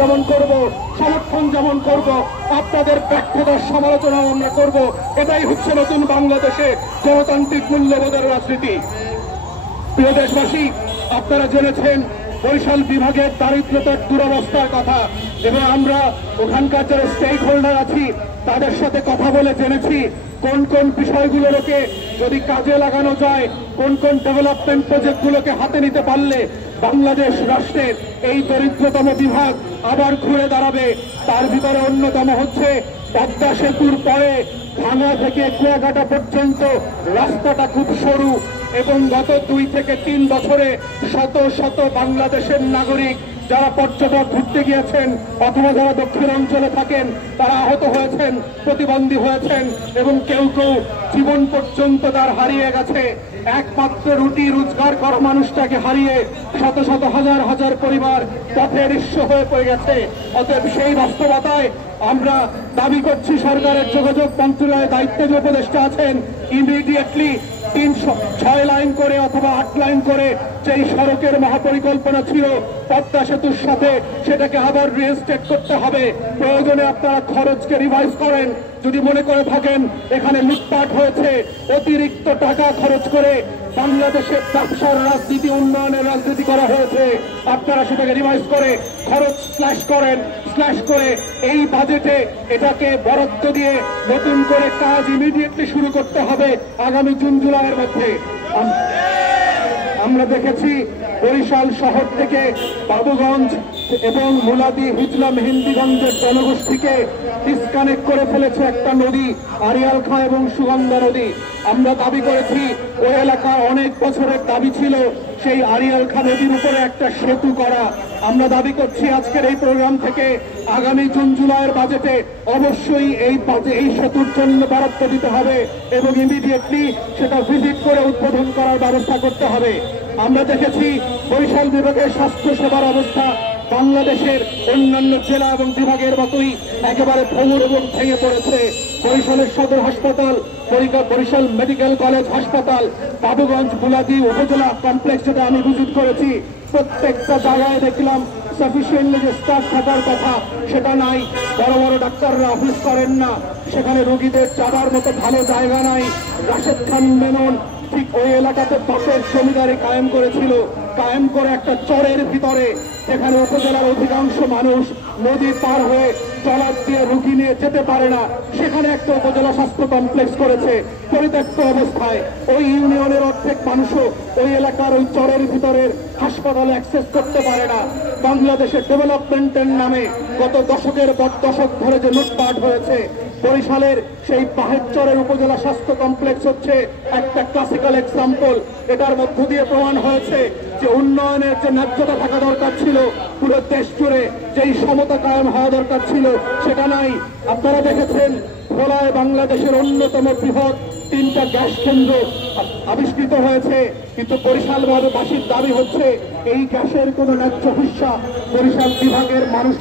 যেমন করব, সমর্থন যেমন করব, আপনাদের ব্যর্থতার সমালোচনা আমরা করব। এটাই হচ্ছে নতুন বাংলাদেশে গণতান্ত্রিক মূল্যবোধের রাজনীতি। প্রিয় দেশবাসী, আপনারা জেনেছেন বরিশাল বিভাগের দারিদ্রতার দুরবস্থার কথা, এবং আমরা ওখানকার যারা স্টেক হোল্ডার আছি তাদের সাথে কথা বলে জেনেছি কোন কোন বিষয়গুলোকে যদি কাজে লাগানো যায়, কোন কোন ডেভেলপমেন্ট প্রজেক্টগুলোকে হাতে নিতে পারলে বাংলাদেশ রাষ্ট্রের এই দরিদ্রতম বিভাগ আবার ঘুরে দাঁড়াবে। তার ভিতরে অন্যতম হচ্ছে পদ্মা সেতুর পরে ভাঙা থেকে কুয়াকাটা পর্যন্ত রাস্তাটা খুব সরু, এবং গত 2 থেকে 3 বছরে শত শত বাংলাদেশের নাগরিক যারা পর্যটক ঘুরতে গিয়েছেন অথবা যারা দক্ষিণ অঞ্চলে থাকেন তারা আহত হয়েছেন, প্রতিবন্ধী হয়েছেন, এবং কেউ কেউ জীবন পর্যন্ত তার হারিয়ে গেছে। একমাত্র রুটি রোজগার করা মানুষটাকে হারিয়ে শত শত হাজার হাজার পরিবার পথে নিঃস্ব হয়ে পড়ে গেছে। অতএব সেই বাস্তবতায় আমরা দাবি করছি সরকারের যোগাযোগ মন্ত্রণালয়ের দায়িত্বে যে উপদেষ্টা আছেন ইমিডিয়েটলি 6 লাইন করে অথবা 8 লাইন করে যেই সড়কের মহাপরিকল্পনা ছিল পদ্মা সেতুর সাথে, সেটাকে আবার রিএস্টেট করতে হবে। প্রয়োজনে আপনারা খরচকে রিভাইজ করেন। যদি মনে করে থাকেন এখানে লুটপাট হয়েছে, অতিরিক্ত টাকা খরচ করে বাংলাদেশের ব্যবসার রাজনীতি, উন্নয়নের রাজনীতি করা হয়েছে, আপনারা সেটাকে রিভাইজ করে খরচ স্ল্যাশ করে এই বাজেটে এটাকে বরাদ্দ দিয়ে নতুন করে কাজ ইমিডিয়েটলি শুরু করতে হবে আগামী জুন জুলাইয়ের মধ্যে। আমরা দেখেছি বরিশাল শহর থেকে বাবুগঞ্জ এবং মুলাদি, হিজলা, মেহেন্দিগঞ্জের জনগোষ্ঠীকে ডিসকানেক্ট করে ফেলেছে একটা নদী, আরিয়াল খাঁ এবং সুগন্ধা নদী। আমরা দাবি করেছি ওই এলাকা অনেক বছরের দাবি ছিল সেই আরিয়াল খাঁ নদীর উপরে একটা সেতু করা। আমরা দাবি করছি আজকের এই প্রোগ্রাম থেকে আগামী জুন জুলাইয়ের বাজেটে অবশ্যই এই সেতুর জন্য বরাদ্দ দিতে হবে এবং ইমিডিয়েটলি সেটা ভিজিট করে উদ্বোধন করার ব্যবস্থা করতে হবে। আমরা দেখেছি বরিশাল বিভাগের স্বাস্থ্য সেবার অবস্থা বাংলাদেশের অন্যান্য জেলা এবং বিভাগের মতোই একেবারে ভঙ্গুর এবং ভেঙে পড়েছে। বরিশালের সদর হাসপাতাল, বরিশাল মেডিকেল কলেজ হাসপাতাল, বাবুগঞ্জ, মুলাদি উপজেলা কমপ্লেক্স যেটা আমি ভিজিট করেছি, প্রত্যেকটা জায়গায় দেখলাম সাফিসিয়েন্টলি যে স্টাফ থাকার কথা সেটা নাই। বড় বড় ডাক্তাররা অফিস করেন না, সেখানে রোগীদের যাবার মতো ভালো জায়গা নাই। রাশেদ খান মেনন ঠিক ওই এলাকাতে বাসের জমিদারি কায়েম করেছিল, কায়েম করে একটা চরের ভিতরে, যেখানে উপজেলার অধিকাংশ মানুষ নদী পার হয়ে ট্রলার দিয়ে রুগী নিয়ে যেতে পারে না, সেখানে একটা উপজেলা স্বাস্থ্য কমপ্লেক্স করেছে পরিত্যক্ত অবস্থায়। ওই ইউনিয়নের অর্ধেক মানুষও ওই এলাকার ওই চরের ভিতরের হাসপাতালে অ্যাক্সেস করতে পারে না। বাংলাদেশের ডেভেলপমেন্টের নামে গত দশকের পর দশক ধরে যে লুটপাট হয়েছে, বরিশালের সেই পাহেরচরের উপজেলা স্বাস্থ্য কমপ্লেক্স হচ্ছে একটা ক্লাসিক্যাল এক্সাম্পল। এটার মধ্য দিয়ে প্রমাণ হয়েছে যে উন্নয়নের যে ন্যায্যতা থাকা দরকার ছিল, পুরো দেশ জুড়ে যেই সমতা কায়েম হওয়া দরকার ছিল সেটা নাই। আপনারা দেখেছেন ভোলায় বাংলাদেশের অন্যতম বৃহৎ 3টা গ্যাস কেন্দ্র আবিষ্কৃত হয়েছে, কিন্তু বরিশালবাসীর দাবি হচ্ছে এই গ্যাসের কোনো ন্যায্য হিস্সা বরিশাল বিভাগের মানুষ